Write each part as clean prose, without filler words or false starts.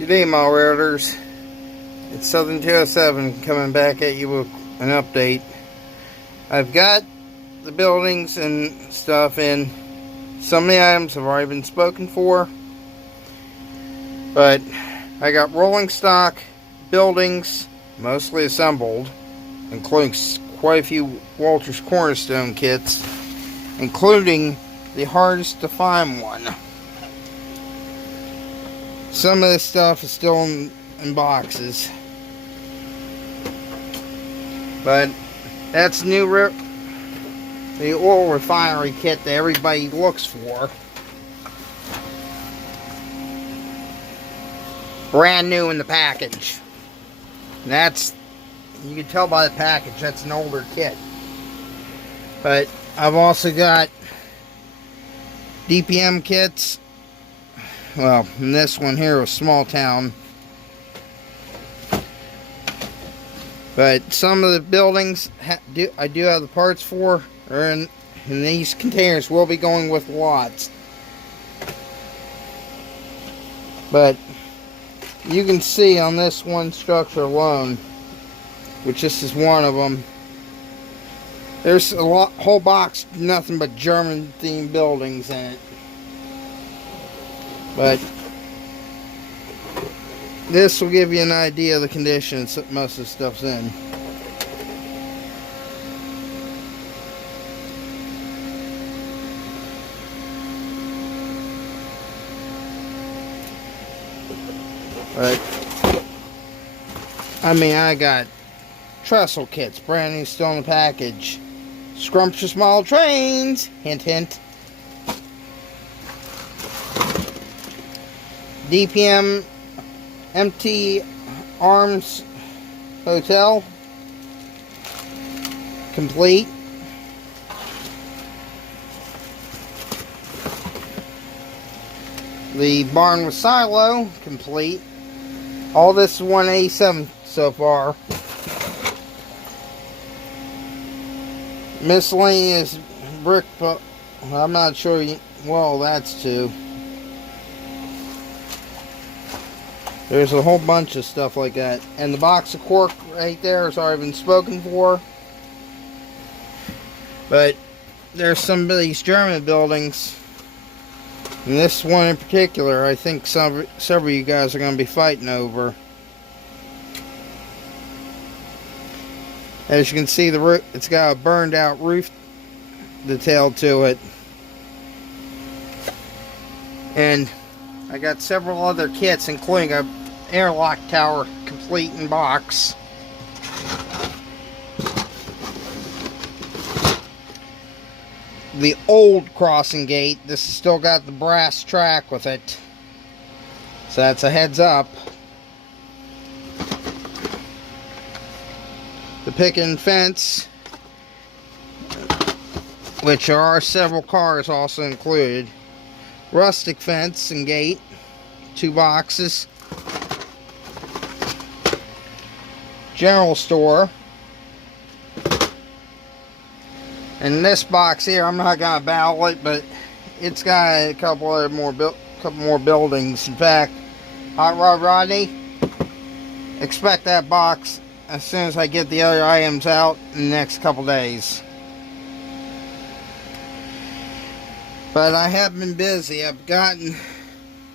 Good day, my welders. It's Southern 207 coming back at you with an update. I've got the buildings and stuff in. Some of the items have already been spoken for, but I got rolling stock buildings mostly assembled, including quite a few Walters Cornerstone kits, including the hardest to find one. Some of this stuff is still in boxes, but that's the oil refinery kit that everybody looks for. Brand new in the package. And that's, you can tell by the package, that's an older kit. But I've also got DPM kits. Well, and this one here was Small Town. But some of the buildings I do have the parts for are in these containers. Will be going with lots. But you can see on this one structure alone, which this is one of them, there's a whole box, nothing but German themed buildings in it. But this will give you an idea of the conditions that most of the stuff's in. But I mean, I got trestle kits, brand new, still in the package. Scrumptious model trains, hint hint. DPM Empty Arms Hotel, complete. The barn with silo, complete. All this is 187 so far. Miscellaneous brick, I'm not sure. Well, that's two. There's a whole bunch of stuff like that. And the box of cork right there has already been spoken for. But there's some of these German buildings. And this one in particular, I think several of you guys are going to be fighting over. As you can see, the roof, it's got a burned out roof detail to it. And I got several other kits, including a airlock tower complete in box. The old crossing gate, this has still got the brass track with it, so that's a heads up. The picket fence, which are several cars also included. Rustic fence and gate, 2 boxes. General store. And this box here, I'm not gonna battle it, but it's got a couple more buildings. In fact, Hot Rod Rodney, expect that box as soon as I get the other items out in the next couple days. But I have been busy. I've gotten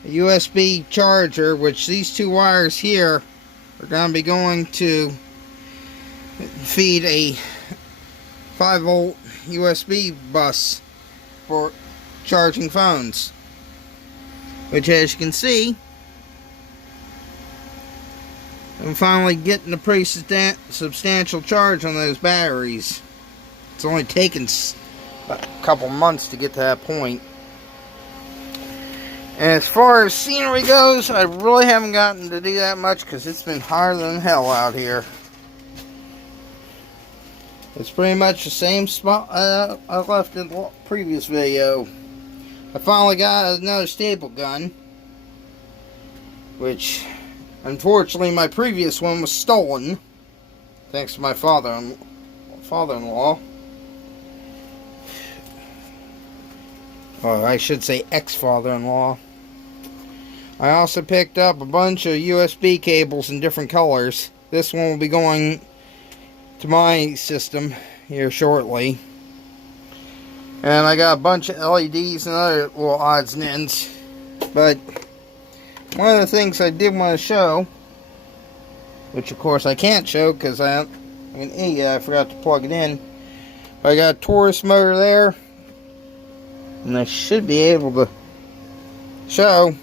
a USB charger, which these 2 wires here are going to be going to feed a 5-volt USB bus for charging phones. Which, as you can see, I'm finally getting a pretty substantial charge on those batteries. It's only taken a couple months to get to that point. And as far as scenery goes, I really haven't gotten to do that much because it's been hotter than hell out here. It's pretty much the same spot I left in the previous video. I finally got another staple gun, which unfortunately my previous one was stolen, thanks to my father-in-law. Or I should say ex-father-in-law. I also picked up a bunch of USB cables in different colors. This one will be going to my system here shortly. And I got a bunch of LEDs and other little odds and ends. But one of the things I did want to show, which of course I can't show because I'm an idiot, I forgot to plug it in. But I got a Taurus motor there, and I should be able to show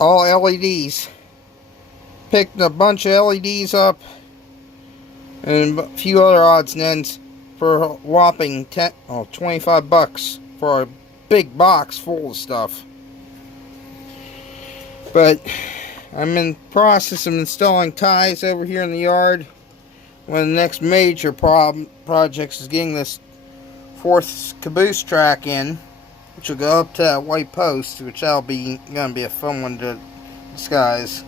all LEDs. Picked a bunch of LEDs up and a few other odds and ends for a whopping 25 bucks for a big box full of stuff. But I'm in the process of installing ties over here in the yard. One of the next major projects is getting this fourth caboose track in, which will go up to that white post, which that'll be gonna be a fun one to disguise.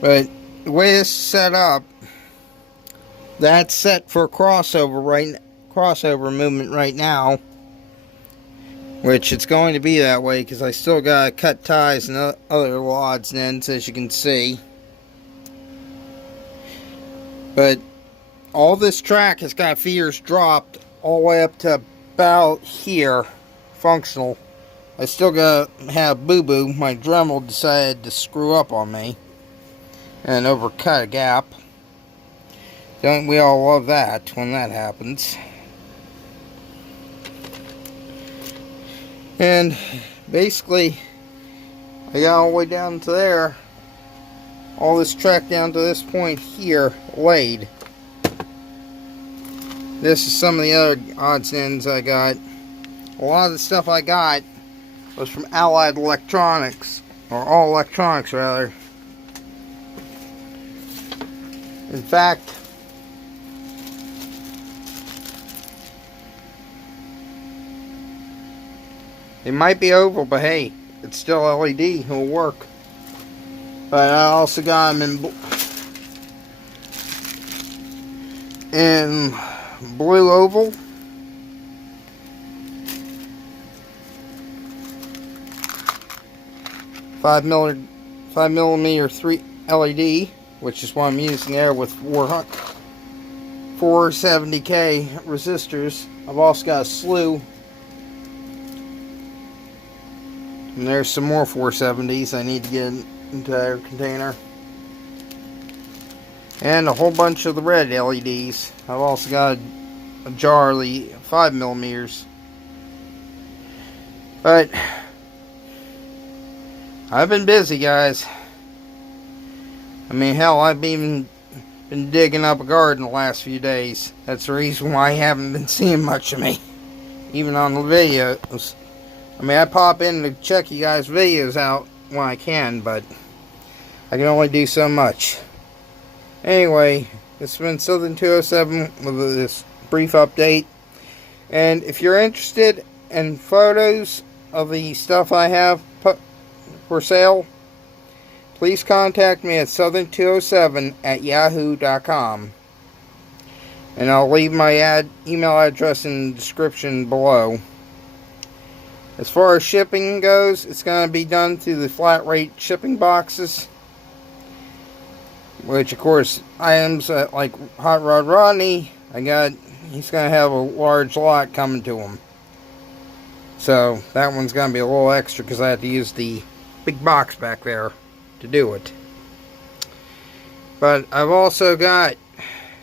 But the way this is set up, that's set for crossover movement right now, which it's going to be that way because I still gotta cut ties and other odds and ends, as you can see. But all this track has got feeders dropped all the way up to about here, functional. I still gotta have Boo Boo, my Dremel, decided to screw up on me and overcut a gap. Don't we all love that when that happens? And basically, I got all the way down to there, all this track down to this point here laid. This is some of the other odds and ends I got. A lot of the stuff I got was from Allied Electronics, or All Electronics rather. In fact, it might be oval, but hey, it's still LED. It'll work. But I also got them in blue oval, five millimeter 3 LED, which is what I'm using there with 470K resistors. I've also got a slew, and there's some more 470s I need to get into their container, and a whole bunch of the red LEDs. I've also got a jar of the 5 millimeters. But I've been busy, guys. I mean, hell, I've even been digging up a garden the last few days. That's the reason why I haven't been seeing much of me, even on the videos. I mean, I pop in to check you guys' videos out when I can, but I can only do so much. Anyway, this has been Southern 207 with this brief update. And if you're interested in photos of the stuff I have for sale, please contact me at southern207@yahoo.com. And I'll leave my email address in the description below. As far as shipping goes, it's going to be done through the flat rate shipping boxes. Which, of course, items like Hot Rod Rodney, he's going to have a large lot coming to him. So, that one's going to be a little extra because I have to use the big box back there to do it. But I've also got,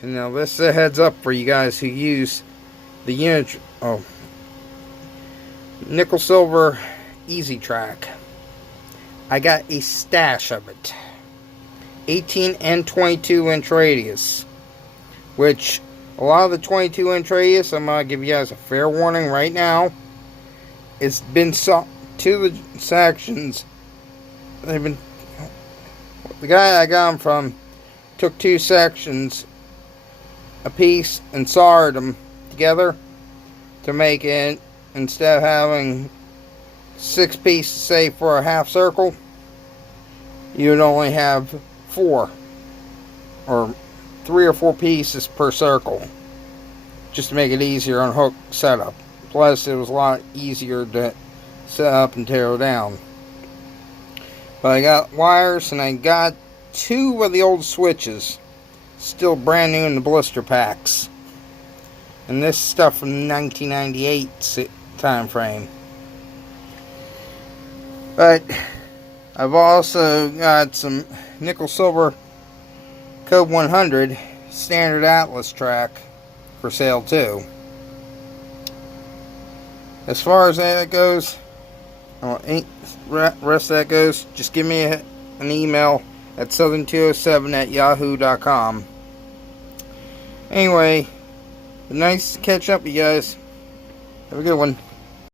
this is a heads up for you guys who use the nickel silver Easy Track. I got a stash of it. 18 and 22 inch radius, which a lot of the 22 inch radius, I'm going to give you guys a fair warning right now, it's been to the sections. The guy I got them from took 2 sections a piece and soldered them together to make it, instead of having 6 pieces, say, for a half circle, you'd only have 4 or 3 or 4 pieces per circle, just to make it easier on hook setup. Plus, it was a lot easier to set up and tear down. But I got wires, and I got 2 of the old switches. Still brand new in the blister packs. And this stuff from 1998 time frame. But I've also got some nickel silver Code 100 standard Atlas track for sale too. As far as that goes, rest of that goes, just give me an email at southern207@yahoo.com. Anyway, nice to catch up with you guys. Have a good one.